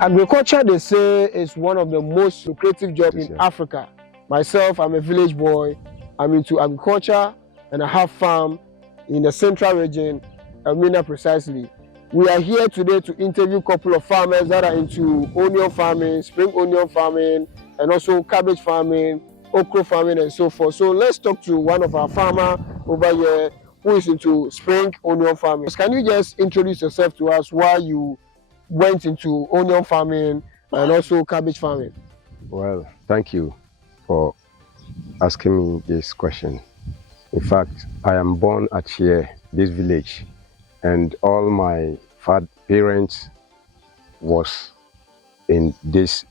Agriculture, they say, is one of the most lucrative jobs in Africa. Myself, I'm a village boy. I'm into agriculture and I have farm in the central region, Elmina precisely. We are here today to interview a couple of farmers that are into onion farming, spring onion farming, and also cabbage farming, okra farming, and so forth. So let's talk to one of our farmers over here who is into spring onion farming. Can you just introduce yourself to us why you went into onion farming and also cabbage farming? Well, thank you for asking me this question. In fact, I am born at here, this village, and all my parents was in this,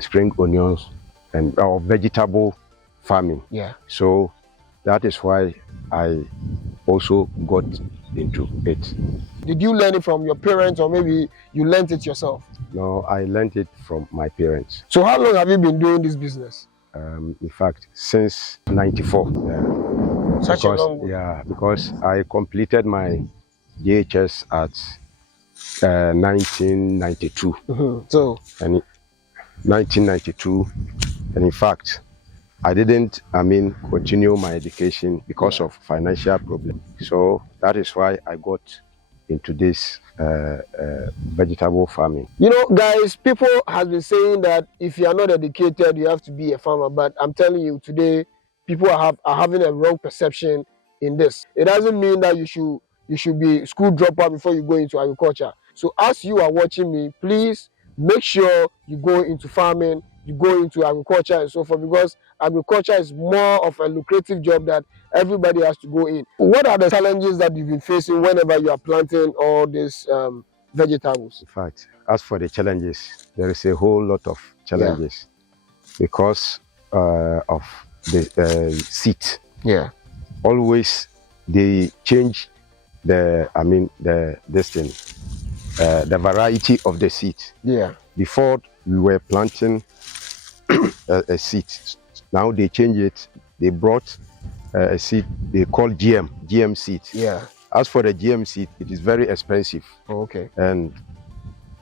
spring onions and vegetable farming. Yeah. So that is why I also got into it. Did you learn it from your parents or maybe you learned it yourself? No, I learned it from my parents. So how long have you been doing this business? In fact, since '94. Yeah. Such a long one. Yeah, because I completed my DHS at 1992. So, and 1992, and in fact, I didn't, continue my education because of financial problem. So that is why I got into this vegetable farming. You know, guys, people have been saying that if you are not educated, you have to be a farmer. But I'm telling you, today, people are having a wrong perception in this. It doesn't mean that you should be school dropout before you go into agriculture. So as you are watching me, please make sure you go into farming, you go into agriculture and so forth, because agriculture is more of a lucrative job that everybody has to go in. What are the challenges that you've been facing whenever you are planting all these vegetables? In fact, as for the challenges, there is a whole lot of challenges because of the seed. Yeah. Always they change the variety of the seed. Yeah. Before we were planting a seed. Now they change it. They brought a seed they call GM seed. Yeah. As for the GM seed, it is very expensive. Oh, okay. And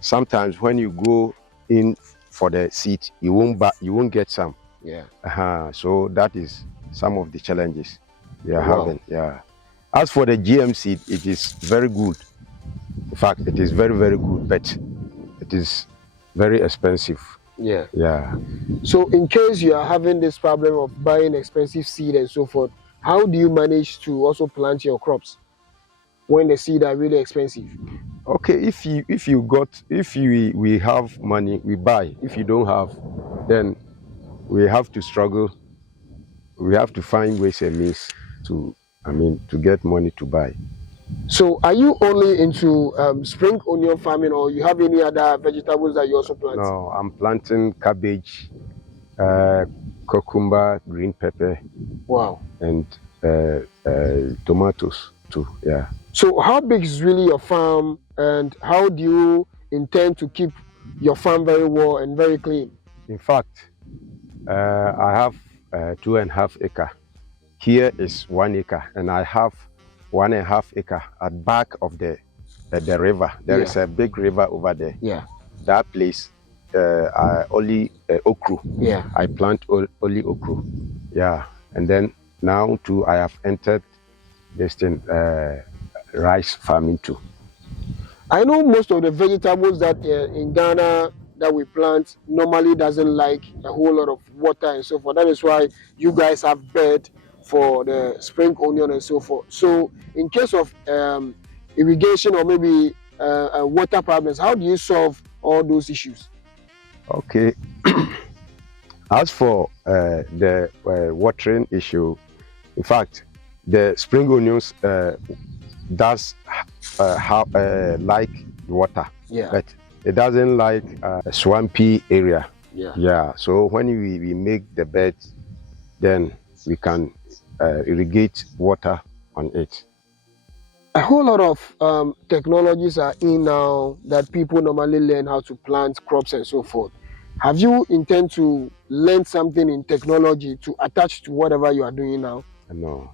sometimes when you go in for the seed, you won't get some. Yeah. So that is some of the challenges we are having. Yeah. As for the GM seed, it is very good. In fact, it is very, very good, but it is very expensive. Yeah. Yeah. So in case you are having this problem of buying expensive seed and so forth, how do you manage to also plant your crops when the seed are really expensive? Okay, if we have money, we buy. If you don't have, then we have to struggle. We have to find ways and means to get money to buy. So are you only into spring onion farming, or you have any other vegetables that you also plant? No, I'm planting cabbage, cucumber, green pepper. Wow. And tomatoes too. Yeah. So how big is really your farm, and how do you intend to keep your farm very well and very clean? In fact, I have 2.5 acres. Here is 1 acre, and I have 1.5 acres at back of the river. There is a big river over there. Yeah. That place, only okra. Yeah. I plant only okra. Yeah. And then now too, I have entered this thing, rice farming too. I know most of the vegetables that in Ghana that we plant normally doesn't like a whole lot of water and so forth. That is why you guys have bed for the spring onion and so forth. So in case of irrigation or maybe water problems, how do you solve all those issues? Okay. As for the watering issue, in fact, the spring onions does like water, but it doesn't like a swampy area. Yeah. So when we make the bed, then we can irrigate water on it. A whole lot of technologies are in now that people normally learn how to plant crops and so forth. Have you intend to learn something in technology to attach to whatever you are doing now? No.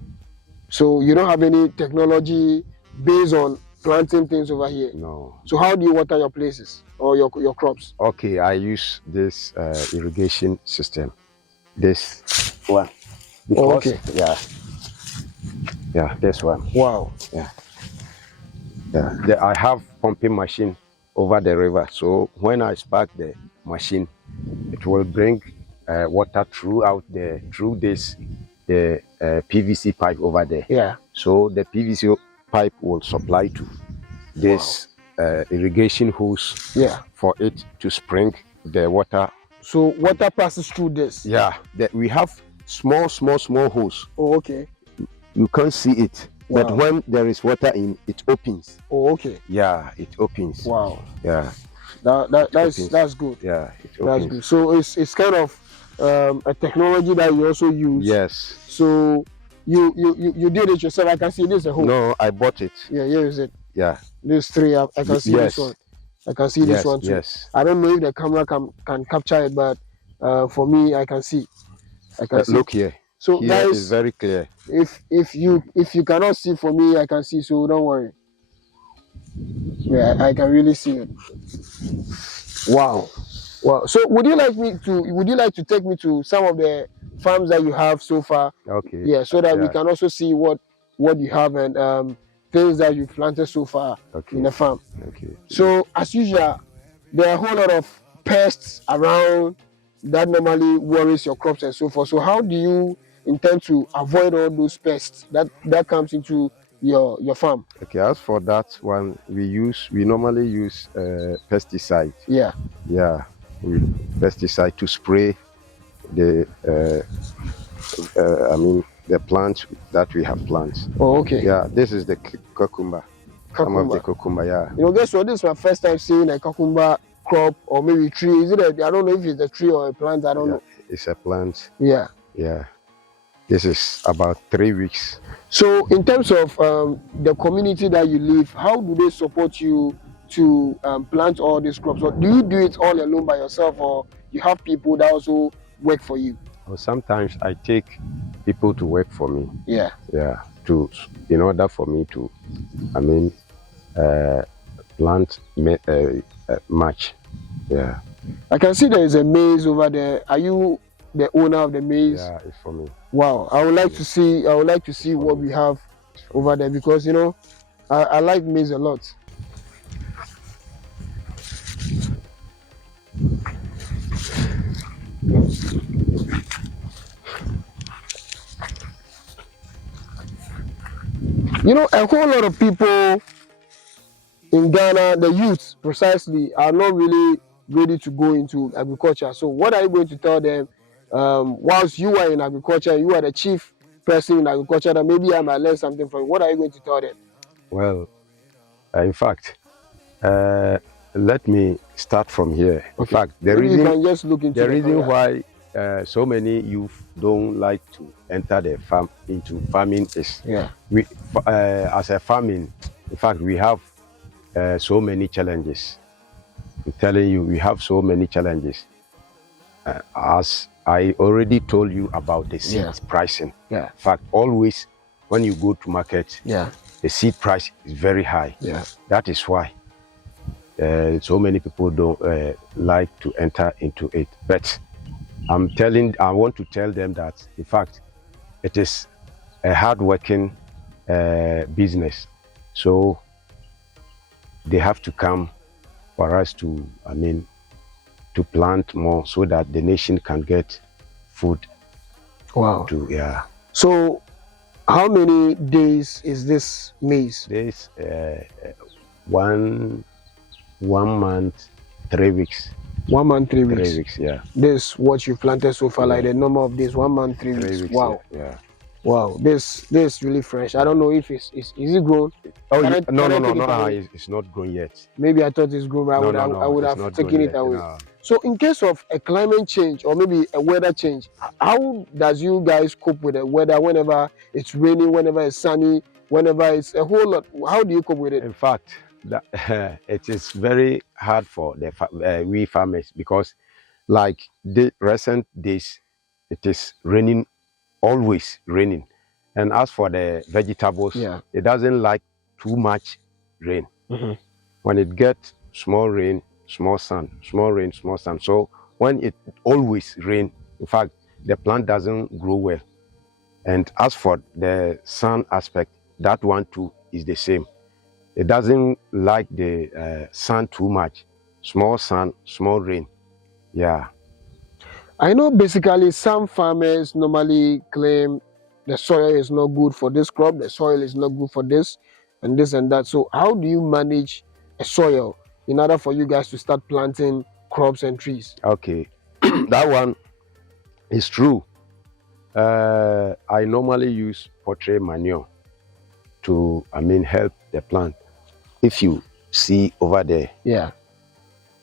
So you don't have any technology based on planting things over here. No. So how do you water your places or your crops? Okay, I use this irrigation system. This one. Because, okay. Yeah, this one. Wow. Yeah. I have pumping machine over the river, so when I spark the machine, it will bring water through this PVC pipe over there. Yeah. So the PVC pipe will supply to this irrigation hose. Yeah. For it to spring the water. So water passes through this. Yeah. We have small hose. Oh, okay. You can't see it. Wow. But when there is water in, it opens. Oh, okay. Yeah, it opens. Wow. Yeah. That's good. Yeah, it opens. That's good. So it's kind of a technology that you also use. Yes. So you did it yourself. I can see this a hole. No, I bought it. Yeah, here is it. Yeah. These three, I can see this one. I can see this one too. Yes. I don't know if the camera can capture it, but for me, I can see. See. Look here. So here guys, is very clear. If you cannot see, for me, I can see. So don't worry. Yeah, I can really see it. Wow. So would you like to take me to some of the farms that you have so far? Okay. Yeah, so that we can also see what you have and things that you've planted so far in the farm. Okay. So as usual, there are a whole lot of pests around that normally worries your crops and so forth. So how do you intend to avoid all those pests that comes into your farm? Okay, as for that one, we normally use pesticide. Yeah. Yeah, pesticide to spray the the plant that we have planted. Oh, okay. Yeah, this is the cucumber. Some of the cucumber, yeah. You know, guess what? This is my first time seeing a cucumber crop or maybe tree. Is it I don't know if it's a tree or a plant. I don't know. It's a plant. Yeah. Yeah. This is about 3 weeks. So in terms of the community that you live, how do they support you to plant all these crops? Or do you do it all alone by yourself, or you have people that also work for you? Well, sometimes I take people to work for me. Yeah. Yeah. In order for me to, plant much. Yeah. I can see there is a maize over there. Are you the owner of the maize? Yeah, it's for me. Wow. I would like to see what we have over there, because you know I like maize a lot. You know, a whole lot of people in Ghana, the youth precisely, are not really ready to go into agriculture. So what are you going to tell them whilst you are in agriculture, you are the chief person in agriculture, that maybe I might learn something from you? What are you going to tell them? Well, in fact, let me start from here. Okay. In fact, the reason why so many youth don't like to enter into farming is as a farming. In fact, we have so many challenges. I'm telling you, we have so many challenges. As I already told you about the seed pricing. Yeah. In fact, always when you go to market, the seed price is very high. Yeah. That is why so many people don't like to enter into it. But I want to tell them that, in fact, it is a hard-working business. So they have to come for us to, to plant more so that the nation can get food. Wow. So how many days is this maize? This 1 month, 3 weeks. 1 month, 3 weeks. 3 weeks, yeah. This is what you planted so far, like the number of days, 1 month, 3 weeks. Wow. Yeah. Wow, this is really fresh. I don't know if is it grown. Oh, no, it's not grown yet. Maybe I thought it's grown, but I would have taken it away. No. So in case of a climate change or maybe a weather change, how does you guys cope with the weather whenever it's raining, whenever it's sunny, whenever it's a whole lot? How do you cope with it? In fact, it is very hard for we farmers, because like the recent days, it is raining, always raining. And as for the vegetables, it doesn't like too much rain. When it gets small rain, small sun, small rain, small sun. So when it always rain, in fact, the plant doesn't grow well. And as for the sun aspect, that one too is the same. It doesn't like the sun too much. Small sun, small rain. Yeah. I know basically some farmers normally claim the soil is not good for this crop, the soil is not good for this and this and that. So how do you manage a soil in order for you guys to start planting crops and trees? Okay, that one is true. I normally use poultry manure to, help the plant. If you see over there, yeah,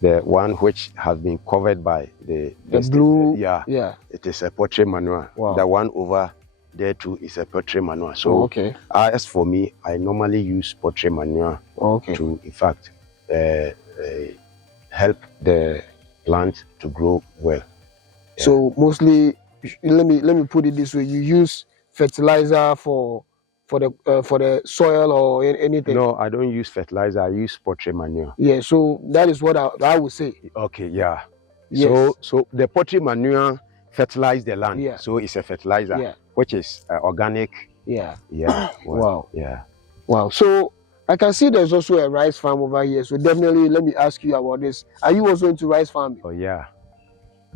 the one which has been covered by the blue, yeah, it is a poultry manure. Wow. The one over there too is a poultry manure. So okay. As for me, I normally use poultry manure to, in fact, help the plant to grow well. Yeah. So mostly, let me put it this way: you use fertilizer for the soil or anything? No, I don't use fertilizer. I use poultry manure. Yeah, so that is what I would say. Okay, yeah. Yes. So the poultry manure fertilize the land. Yeah. So it's a fertilizer, yeah, which is organic. Yeah. Yeah. Wow. Yeah. Wow. So I can see there's also a rice farm over here. So definitely let me ask you about this. Are you also into rice farming? Oh yeah.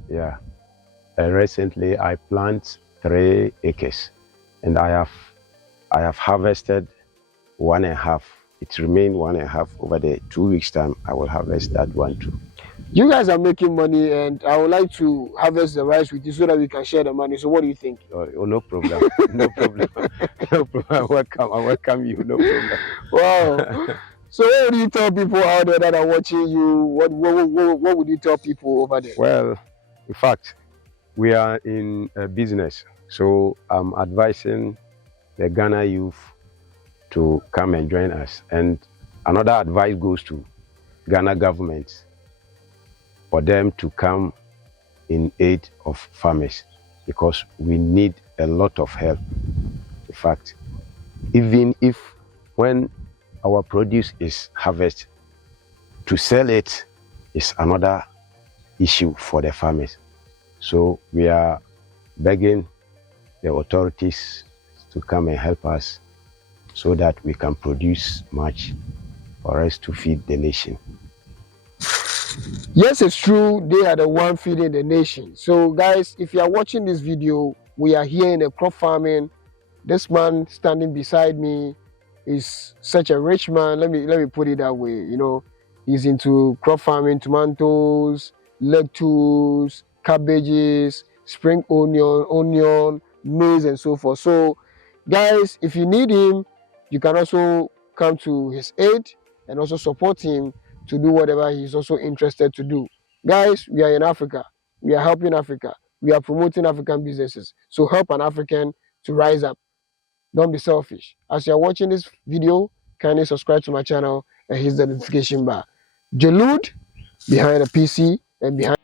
Yeah. Recently I plant 3 acres, and I have harvested 1.5. It remained 1.5. Over the 2 weeks time, I will harvest that one too. You guys are making money, and I would like to harvest the rice with you so that we can share the money. So what do you think? Oh, no problem. No problem. No problem. I welcome you. No problem. Wow. So what would you tell people out there that are watching you? What would you tell people over there? Well, in fact, we are in a business. So I'm advising the Ghana youth to come and join us. And another advice goes to Ghana government for them to come in aid of farmers, because we need a lot of help. In fact, even if when our produce is harvested, to sell it is another issue for the farmers. So we are begging the authorities to come and help us so that we can produce much for us to feed the nation. Yes, it's true. They are the one feeding the nation. So guys, if you are watching this video, we are here in the crop farming. This man standing beside me is such a rich man. Let me put it that way. You know, he's into crop farming, tomatoes, lettuce, cabbages, spring onion, maize, and so forth. So guys, if you need him, you can also come to his aid and also support him to do whatever he's also interested to do. Guys, we are in Africa. We are helping Africa. We are promoting African businesses. So help an African to rise up. Don't be selfish. As you're watching this video, kindly subscribe to my channel and hit the notification bar. Jalud behind the PC and behind